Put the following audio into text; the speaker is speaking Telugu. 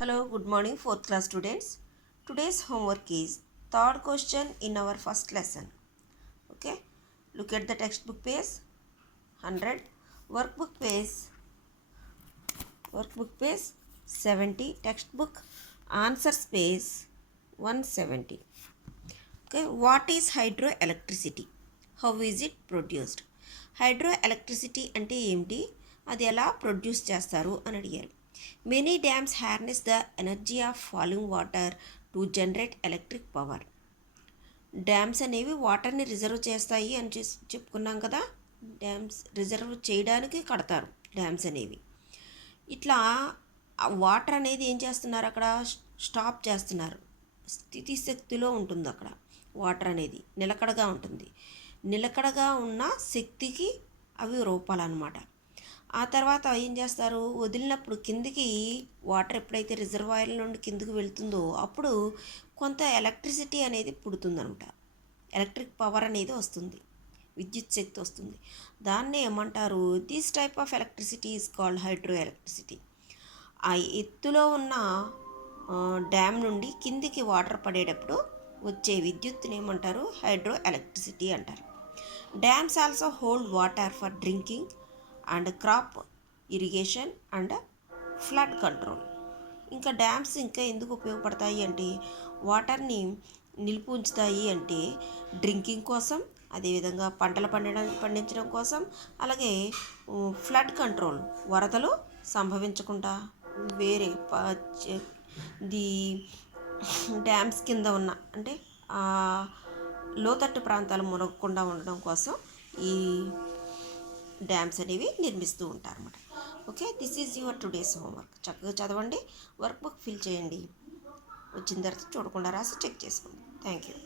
Hello, good morning, 4th class students. Today's homework is third question in our first lesson. Okay, look at the textbook page 100, workbook page 70, textbook answers page 170. Okay, what is hydroelectricity? How is it produced? హైడ్రోఎలక్ట్రిసిటీ అంటే ఏమిటి, అది ఎలా ప్రొడ్యూస్ చేస్తారు అని అడిగారు. Many dams harness the energy of falling water to generate electric power. Dams అనేవి వాటర్ని రిజర్వ్ చేస్తాయి అని చెప్పుకున్నాం కదా. డ్యామ్స్ రిజర్వ్ చేయడానికి కడతారు డ్యామ్స్ అనేవి. ఇట్లా వాటర్ అనేది ఏం చేస్తున్నారు, అక్కడ స్టాప్ చేస్తున్నారు. స్థితి శక్తిలో ఉంటుంది అక్కడ వాటర్ అనేది, నిలకడగా ఉంటుంది. నిలకడగా ఉన్న శక్తికి అవి రూపాలన్నమాట. ఆ తర్వాత ఏం చేస్తారు, వదిలినప్పుడు కిందికి వాటర్ ఎప్పుడైతే రిజర్వాయర్ నుండి కిందికి వెళ్తుందో అప్పుడు కొంత ఎలక్ట్రిసిటీ అనేది పుడుతుందన్నమాట. ఎలక్ట్రిక్ పవర్ అనేది వస్తుంది, విద్యుత్ శక్తి వస్తుంది. దాన్నే ఏమంటారు, this type of electricity is called hydro electricity. ఆ ఎత్తులో ఉన్న డ్యామ్ నుండి కిందికి వాటర్ పడేటప్పుడు వచ్చే విద్యుత్తుని ఏమంటారు, హైడ్రో ఎలక్ట్రిసిటీ అంటారు. Dams also hold water for drinking and crop irrigation and flood control. ఇంకా డ్యామ్స్ ఇంకా ఎందుకు ఉపయోగపడతాయి అంటే, వాటర్ని నిలిపి ఉంచుతాయి అంటే డ్రింకింగ్ కోసం, అదేవిధంగా పంటలు పండించడం కోసం, అలాగే ఫ్లడ్ కంట్రోల్, వరదలు సంభవించకుండా వేరే ది డ్యామ్స్ కింద ఉన్న అంటే లోతట్టు ప్రాంతాలు మునగకుండా ఉండడం కోసం ఈ డ్యామ్స్ అనేవి నిర్మిస్తూ ఉంటారు అన్నమాట. Okay, this is your today's homework. చక్కగా చదవండి, వర్క్ బుక్ ఫిల్ చేయండి. వచ్చిన తర్వాత చూడకుండా రాసి చెక్ చేసుకోండి. Thank you.